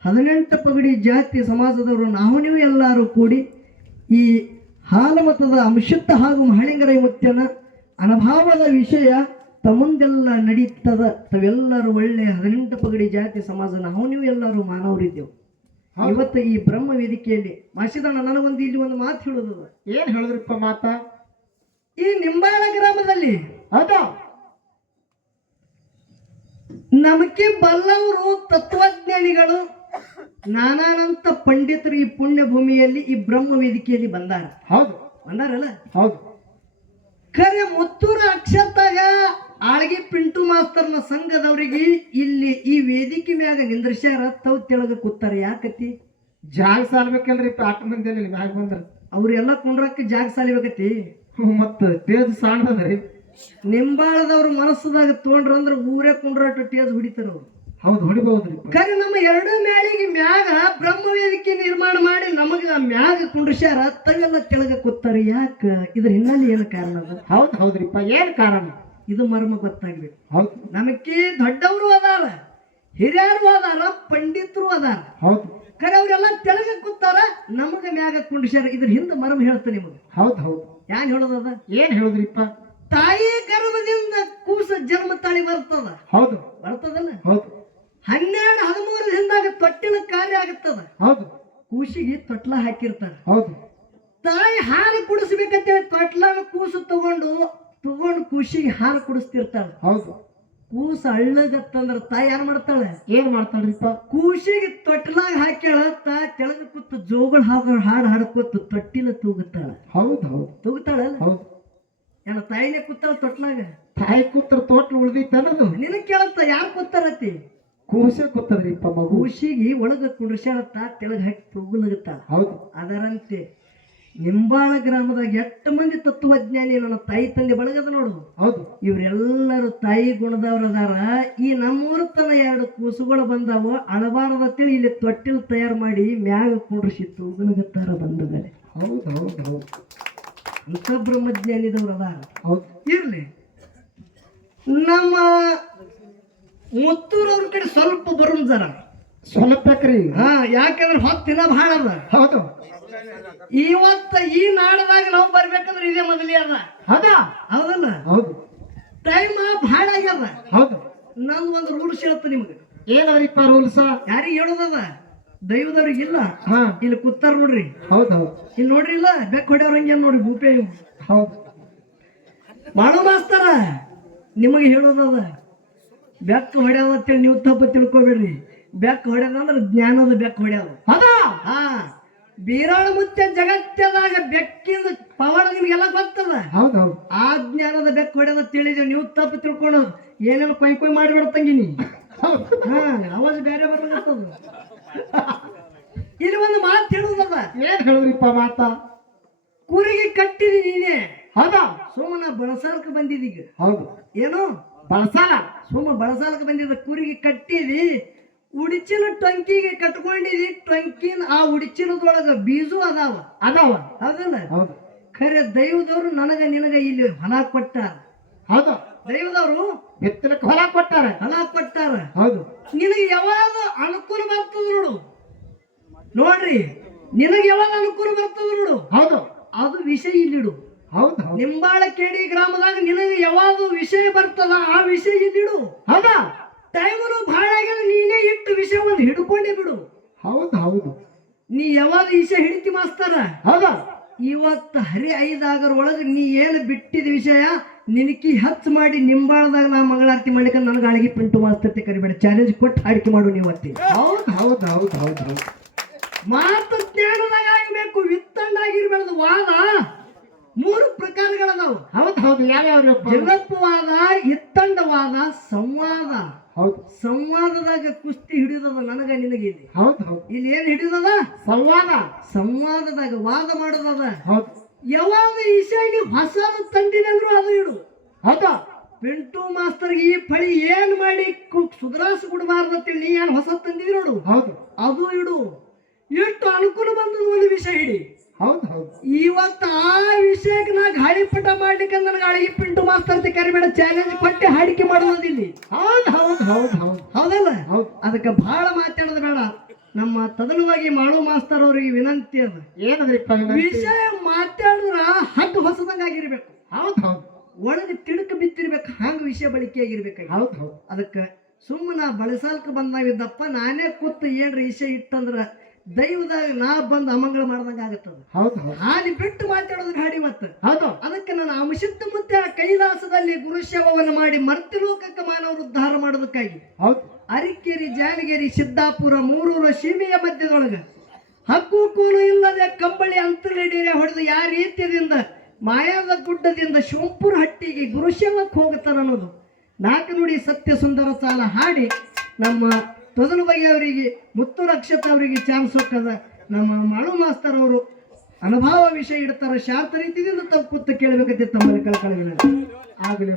ಹದಿನೆಂಟು ಪಗಡಿ ಜಾತಿ ಸಮಾಜದವರು ನಾವು ನೀವು ಎಲ್ಲರೂ ಕೂಡಿ ಈ ಹಾಲಮತದ ಅಂಶುದ್ಧ ಹಾಗೂ ಮಹಳಿಂಗರ ಮುತ್ಯನ ಅನಭಾವದ ವಿಷಯ ತಮ್ಮಂದೆಲ್ಲ ನಡೀತದ ತಾವೆಲ್ಲರೂ ಒಳ್ಳೆ ಹದಿನೆಂಟು ಪಗಡಿ ಜಾತಿ ಸಮಾಜ ನಾವು ನೀವು ಎಲ್ಲರೂ ಮಾನವರಿದ್ದೆವು. ಇವತ್ತು ಈ ಬ್ರಹ್ಮ ವೇದಿಕೆಯಲ್ಲಿ ಮಾಸಿದಣ್ಣ ನನಗೊಂದು ಇಲ್ಲಿ ಒಂದು ಮಾತು ಹೇಳೋದು ಏನ್ ಹೇಳಿದ್ರಿಪ್ಪ ಮಾತ? ಈ ನಿಂಬಾಳ ಗ್ರಾಮದಲ್ಲಿ ಅದ ನಮಗೆ ಬಲ್ಲವರು ತತ್ವಜ್ಞಾನಿಗಳು ನಾನಾನಂತ ಪಂಡಿತರು ಈ ಪುಣ್ಯ ಭೂಮಿಯಲ್ಲಿ ಈ ಬ್ರಹ್ಮ ವೇದಿಕೆಯಲ್ಲಿ ಬಂದಾರ. ಹೌದು. ಬಂದಾರಲ್ಲ? ಹೌದು. ಖರೆ ಮುತ್ತೂರ ಪಿಂಟು ಸಂಘದವ್ರಿಗೆ ಸಂಘದವರಿಗೆ ಇಲ್ಲಿ ಈ ವೇದಿಕೆ ಮ್ಯಾಗ ನಿಂದ್ರಸ್ಯಾರ ತವ್ ತೆಳಗ ಕೂತಾರ ಯಾಕತಿ? ಜಾಗ ಸಾಲ್ಬೇಕಲ್ರಿ ಆಟ ಮಂದಿ ಮ್ಯಾಗ ಬಂದ್ರ. ಅವ್ರೆಲ್ಲ ಕುಂಡ್ರಕ್ಕೆ ಜಾಗ ಸಾಲಿಬೇಕತಿ? ಮತ್ತ ತೇಜ್ ಸಾಣದ್ರಿ ನಿಂಬಾಳದವ್ರ ಮನಸ್ಸದಾಗ ತೊಗೊಂಡ್ರ ಅಂದ್ರ ಊರೇ ಕುಂಡ್ರಾಟ ಟೇಜ್ ಹೊಡಿತಾರ ಅವ್ರು. ಹೌದು ಹೊಡಿಬಹುದ್ರಿ. ಕರೆ ನಮ್ಮ ಎರಡು ಮ್ಯಾಲಿಗೆ ಮ್ಯಾಗ ಬ್ರಹ್ಮ ವೇದಿಕೆ ನಿರ್ಮಾಣ ಮಾಡಿ ನಮಗ ಮ್ಯಾಗ ಕುಂಡ್ರಸ್ಯಾರ ತವೆಲ್ಲ ಕೆಳಗ ಕೂತಾರ. ಯಾಕ? ಇದ್ರ ಹಿನ್ನೆಲೆ ಏನು ಕಾರಣ ಅದ? ಹೌದು ಹೌದ್ರಿಪ್ಪ ಏನ್ ಕಾರಣ? ಇದು ಮರ್ಮ ಗೊತ್ತಾಗ್ಬೇಕು. ಹೌದು. ನಮಕ್ಕೆ ದೊಡ್ಡವರು ಅದಾರ ಹಿರಿಯರು ಅದಾರ ಪಂಡಿತರು ಅದಾರ. ಹೌದು. ಖರೆ ಅವರೆಲ್ಲ ತೆಳಗ ಕೂತಾರ ನಮಗ ಮ್ಯಾಗ ಕುಂಡ್ಸ್ಯಾರ. ಇದ್ರ ಹಿಂದೆ ಮರ್ಮ ಹೇಳ್ತ ನಿಮಗೆ. ಹೌದು ಹೌದು. ಯಾನ್ ಹೇಳೋದದ ಏನ್ ಹೇಳುದ್ರಿಪ್ಪ? ತಾಯಿ ಗರ್ಭದಿಂದ ಕೂಸ ಜನ್ಮ ತಾಳಿ ಬರ್ತದ. ಹೌದು. ಬರ್ತದಲ್ಲ? ಹೌದು. ಹನ್ನೆರಡು ಹದಿಮೂರು ದಿನದಾಗ ತೊಟ್ಟಿನ ಕಾರ್ಯ ಆಗುತ್ತದ. ಹೌದು. ಕೂಸಿಗೆ ತೊಟ್ಲ ಹಾಕಿರ್ತಾರ. ಹೌದು. ತಾಯಿ ಹಾಲು ಕುಡಿಸ್ಬೇಕಂತೇಳಿ ತೊಟ್ಲ ಕೂಸು ತಗೊಂಡು ತಗೊಂಡು ಖುಷಿಗೆ ಹಾಲು ಕುಡಿಸ್ತಿರ್ತಾಳ. ಹೌದು. ಕೂಸ ಅಳ್ಳಗತ್ತಂದ್ರ ತಾಯಿ ಏನ್ ಮಾಡ್ತಾಳೆ? ಏನ್ ಮಾಡ್ತಾಳ್ರಿಪ್ಪ? ಕೂಸಿಗೆ ತೊಟ್ಲಾಗ ಹಾಕ್ಯಾಳ ತಾ ತೆಳಗ ಕೂತು ಜೋಗಳ ಹಾಡು ಹಾಡು ಹಾಡ್ಕೊತು ತೊಟ್ಟಿನ ತೂಗುತ್ತಾಳ. ಹೌದು ಹೌದು. ತೂಗುತ್ತಾಳ ಹೌದ್. ಏನ ತಾಯಿನೇ ಕೂತಾಳ ತೊಟ್ಲಾಗ? ತಾಯಿ ಕೂತ್ರ ತೋಟ್ಲು ಉಳ್ದಿತ್ತನದು ನಿನಗ್ ಕೇಳತ್ತ ಯಾರು ಕೂತಾರತಿ? ಕೂಸೆ ಕೂತದ್ರಿಪ್ಪ ಮಗು. ಕೂಸಿಗೆ ಒಳಗ ಕುಡಿಸ್ಯಾಳತ್ತ ತೆಳಗ ಹಾಕಿ ತೂಗುಲಗತ್ತಾಳ ಹೌದು. ಅದರಂತೆ ನಿಂಬಾಳ ಗ್ರಾಮದಾಗ ಎಷ್ಟು ಮಂದಿ ತತ್ವಜ್ಞಾನಿ ನನ್ನ ತಾಯಿ ತಂದೆ ಬಳಗದ ನೋಡು. ಹೌದು. ಇವರೆಲ್ಲರೂ ತಾಯಿ ಗುಣದವ್ರ ಅದಾರ. ಈ ನಮ್ಮೂರ ತನ ಎರಡು ಕೂಸುಗಳು ಬಂದಾವು ಅಳಬಾರದತ್ತೇಳಿ ಇಲ್ಲಿ ತೊಟ್ಟಿಲ್ ತಯಾರು ಮಾಡಿ ಮ್ಯಾಗ ಕುಂಡ್ರಿಸಿ ಗುಣಗತ್ತಾರ ಬಂದದರೆ ಹೌದು ಹೌದು ಹೌದು. ಅಂತ ಬ್ರಹ್ಮಜ್ಞಾನಿದವ್ರು ಅದಾರ. ಹೌದು. ಇರ್ಲಿ. ನಮ್ಮ ಮುತ್ತೂರವ್ರ ಕಡೆ ಸ್ವಲ್ಪ ಬರೋಣ ಜರ. ಸ್ವಲ್ಪ ಯಾಕ್ರಿ ಹಾ ಯಾಕಂದ್ರೆ ಹೊತ್ತಿನ ಭಾಳ ಅದ. ಹೌದು. ಇವತ್ತ ಈ ನಾಡದಾಗ ನಾವು ಬರ್ಬೇಕಂದ್ರೆ ಇದೇ ಮೊದಲೇ ಅದ. ಹೌದಾ? ಹೌದಲ್ಲ? ಹೌದು. ಟೈಮ್ ಭಾಳ ಆಗ್ಯದ ಹೌದು. ನಂದು ಒಂದು ರೂಲ್ಸ್ ಹೇಳ್ತ ನಿಮ್ಗೆ. ಏನದ್ರಿಪ್ಪ ರೂಲ್ಸ್ ಯಾರಿಗೆ ಹೇಳೋದದ? ದೈವದವ್ರಿಗೆ ಇಲ್ಲ. ಹಾ. ಇಲ್ಲಿ ಕೂತಾರ ನೋಡ್ರಿ. ಹೌದ್ ಹೌದು. ಇಲ್ಲಿ ನೋಡ್ರಿ ಇಲ್ಲ ಬೆಕ್ಕ ಹೊಡೆಯವ್ರಂಗೆ ನೋಡಿ ಭೂಪೆ ಇವು. ಹೌದು. ಮಾಡು ಮಾಸ್ತರ ನಿಮಗೆ ಹೇಳೋದದ? ಬೆಕ್ಕ ಹೊಡ್ಯಾದ ಅಂತೇಳಿ ನೀವು ತಪ್ಪು ತಿಳ್ಕೊಬೇಡ್ರಿ. ಬೆಕ್ಕ ಹೊಡ್ಯಾದ ಅಂದ್ರೆ ಜ್ಞಾನದ ಬೆಕ್ಕ ಹೊಡೆಯೋದು ಹೌದಾ? ಹಾ. ಬೀರಾಳ ಮುತ್ಯ ಜಗತ್ತದಾಗ ಬೆಕ್ಕಿನ ಪವಾಡ ನಿಮ್ಗೆಲ್ಲ ಗೊತ್ತದ ಹೌದೌದು. ಹೌದ್ ಆ ಜ್ಞಾನದ ಬೆಕ್ಕು ಹೊಡೆದ ತಿಳಿದು ನೀವು ತಪ್ಪು ತಿಳ್ಕೊಂಡು ಏನೇನು ಕೊಯ್ ಕೊಯ್ ಮಾಡಿಬಿಡ ತಂಗಿನಿ ಹಾ ಅವಾಜ್ ಬೇರೆ ಬರ್ತದ ಇಲ್ಲಿ ಒಂದು ಮಾತು ಹೇಳುದದ ಏನ್ ಹೇಳಿದ್ರಿಪ್ಪ ಮಾತ? ಕುರಿಗೆ ಕಟ್ಟಿದಿ ನೀನೆ. ಹೌದ? ಸೋಮನ ಬಳಸಾಲಕ್ಕೆ ಬಂದಿದೀಗ ಹೌದು. ಏನು? ಬಳಸಾಲ ಸೋಮ ಬಳಸಾಲಕ್ಕೆ ಬಂದಿದ್ದ ಕುರಿಗೆ ಕಟ್ಟಿದಿ. ಉಡಿಚಿನ ಟೊಂಕಿಗೆ ಕಟ್ಕೊಂಡಿದಿ ಟೊಂಕಿನ ಆ ಉಡಿಚಿನದೊಳಗ ಬೀಜು ಅದಾವ. ಅದಾವ. ಹೌದಲ್ಲ? ಹೌದು. ಖರೆ ದೈವದವರು ನನಗ ನಿನಗ ಇಲ್ಲಿ ಹೊಲ ಕೊಟ್ಟಾರ. ಹೌದು. ದೈವದವರು ಎತ್ತರಕ್ಕೆ ಹೊಲ ಕೊಟ್ಟಾರ. ಹೊಲ ಕೊಟ್ಟಾರ. ಹೌದು. ನಿನಗೆ ಯಾವಾಗ ಅನುಕೂಲ ಬರ್ತದ ನೋಡು. ನೋಡ್ರಿ ನಿನಗೆ ಯಾವಾಗ ಅನುಕೂಲ ಬರ್ತದ ನೋಡು. ಹೌದು. ಅದು ವಿಷಯ ಇಲ್ಲಿಡು ಹೌದು ಹೌದು. ನಿಂಬಾಳ ಕೇಡಿ ಗ್ರಾಮದಾಗ ನಿನಗೆ ಯಾವಾಗ ವಿಷಯ ಬರ್ತದ ಆ ವಿಷಯ ಇಲ್ಲಿಡು ಹೌದಾ? ಟೈಮನು ಭಾಳ ಆಗ್ಯದ ನೀನೇ ಇಟ್ಟು ವಿಷಯ ಒಂದು ಹಿಡ್ಕೊಂಡೆ ಬಿಡು. ಹೌದು ಹೌದು. ನೀ ಯಾವಾಗ ವಿಷಯ ಹಿಡಿತಿ ಮಾಸ್ತರ? ಹೌದ. ಇವತ್ತು ಹರಿ ಐದಾಗರ ಒಳಗೆ ನೀ ಏನು ಬಿಟ್ಟಿದ ವಿಷಯ ನಿನಕಿ ಹಚ್ಚ ಮಾಡಿ ನಿಂಬಾಳದಾಗ ನಾ ಮಂಗಳಾರತಿ ಮಾಡ್ಲಿಕ್ಕೆ ನನಗೆ ಅಳಗಿ ಪಿಂಟು ಮಾಸ್ತರ್ತಿ ಕರಿಬೇಡ. ಚಾಲೆಂಜ್ ಕೊಟ್ಟು ಹಾಡಿಕೆ ಮಾಡು ನೀವು ಅತ್ತಿ. ಹೌದು ಹೌದು ಹೌದು ಹೌದು ಹೌದು. ಮಾತು ಜ್ಞಾನದಾಗ ಆಗಬೇಕು ವಾದ. ಮೂರು ಪ್ರಕಾರಗಳದಾವು. ಹೌದು ಹೌದು. ಜಗತ್ತು ವಾದ ಇತ್ತಂಡವಾದ ಸಂವಾದ ಹೌದು. ಸಂವಾದದಾಗ ಕುಸ್ತಿ ಹಿಡಿದದ ನನಗ ನಿನಗೆ ಇಲ್ಲಿ. ಹೌದು ಹೌದು. ಇಲ್ಲಿ ಏನ್ ಹಿಡಿದದ? ಸಂವಾದ. ಸಂವಾದದಾಗ ವಾದ ಮಾಡೋದದ? ಹೌದು. ಯಾವಾಗ ಈಶಾನಿ ನೀವು ಹೊಸದು ತಂದಿನಿ ಅಂದ್ರು ಅದು ಇಡು. ಹೌದಾ. ಪಿಂಟು ಮಾಸ್ತರ್ಗೆ ಈ ಫಳಿ ಏನ್ ಮಾಡಿ ಸುಧಾರಿಸಿ ಕೊಡಬಾರ್ದಂತೇಳಿ ನೀ ಏನ್ ಹೊಸ ತಂದಿದಿ ನೋಡು. ಹೌದು. ಅದು ಇಡು. ಎಷ್ಟು ಅನುಕೂಲ ಬಂದದ ಒಂದು ವಿಷಯ ಹಿಡಿ. ಇವತ್ತು ಆ ವಿಷಯಕ್ಕೆ ನಾ ಗಾಳಿಪಟ ಮಾಡ್ಲಿಕ್ಕೆ ನನಗೆ ಅಳಿ ಪಿಂಟು ಮಾಸ್ತರ್ ಕರಿಬೇಡ ಚಾಲೆಂಜ್ ಕೊಟ್ಟೆ ಹಾಡಿಕೆ ಮಾಡೋದಿಲ್ಲಿ ಹೌದು ಹೌದು ಹೌದು ಹೌದು. ಹೌದಲ್ಲ? ಹೌದು. ಅದಕ್ಕೆ ಬಹಳ ಮಾತಾಡೋದು ಬೇಡ. ನಮ್ಮ ತದಲುವಾಗಿ ಮಾಳು ಮಾಸ್ತರ್ ಅವರಿಗೆ ವಿನಂತಿ ಅದ. ಏನದ್ರಿ? ವಿಷಯ ಮಾತಾಡಿದ್ರ ಹಗ್ಗ ಹೊಸದಂಗಾಗಿರ್ಬೇಕು ಹೌದು ಹೌದು. ಒಳಗೆ ತಿಡುಕು ಬಿತ್ತಿರ್ಬೇಕು ಹಂಗ ವಿಷಯ ಬಳಕೆ ಆಗಿರ್ಬೇಕು ಹೌದು ಹೌದು. ಅದಕ್ಕೆ ಸುಮ್ಮನ ಬಳಸಾಲ್ಕ ಬಂದಾಗಿದ್ದಪ್ಪ ನಾನೇ ಕೂತು ಏನ್ರಿ ವಿಷಯ ಇಟ್ಟಂದ್ರ ದೈವದಾಗ ನಾ ಬಂದು ಅಮಂಗಳ ಮಾಡ್ದಂಗ ಆಗತ್ತದ. ಹೌದು ಹಾಲಿ ಬಿಟ್ಟು ಮಾತಾಡೋದು ಗಾಡಿ ಮತ್ತೆ. ಹೌದು. ಅದಕ್ಕೆ ನಾನು ಅಂಶಿದ್ದ ಮುತ್ತೆ ಕೈಲಾಸದಲ್ಲಿ ಗುರುಶವವನ್ನು ಮಾಡಿ ಮರ್ತ್ಯಲೋಕಕ್ಕೆ ಮಾನವರು ಉದ್ಧಾರ ಮಾಡೋದಕ್ಕಾಗಿ. ಹೌದು. ಅರಿಕೇರಿ ಜಾನಗಿರಿ ಸಿದ್ದಾಪುರ ಮೂರೂರ ಸೀಮೆಯ ಮಧ್ಯದೊಳಗ ಹಕ್ಕು ಕೂಲು ಇಲ್ಲದೆ ಕಂಬಳಿ ಅಂತರಡಿರೆ ಹೊಡೆದು ಯಾವ ರೀತಿಯಿಂದ ಮಾಯಾದ ಗುಡ್ಡದಿಂದ ಶಿವಪುರ ಹಟ್ಟಿಗೆ ಗುರುಶವಕ್ಕೆ ಹೋಗುತ್ತಾರ ಅನ್ನೋದು ನಾಲ್ಕು ನುಡಿ ಸತ್ಯ ಸುಂದರ ಸಾಲ ಹಾಡಿ ನಮ್ಮ ತೊದಲು ಬಗೆಯವರಿಗೆ ಮುತ್ತು ನಕ್ಷತ್ರ ಅವರಿಗೆ ಚಾನ್ಸ್ ಹೋಗ್ತದ. ನಮ್ಮ ಮಾಳು ಮಾಸ್ತರ್ ಅವರು ಅನುಭವ ವಿಷಯ ಇಡ್ತಾರ, ಶಾಂತ ರೀತಿಯಿಂದ ತಪ್ಪು ಕೂತು ಕೇಳಬೇಕಂತೆ ತಮ್ಮಲ್ಲಿ ಕಳ್ಕೊಳ್ಳಿ ಆಗ್ಲಿ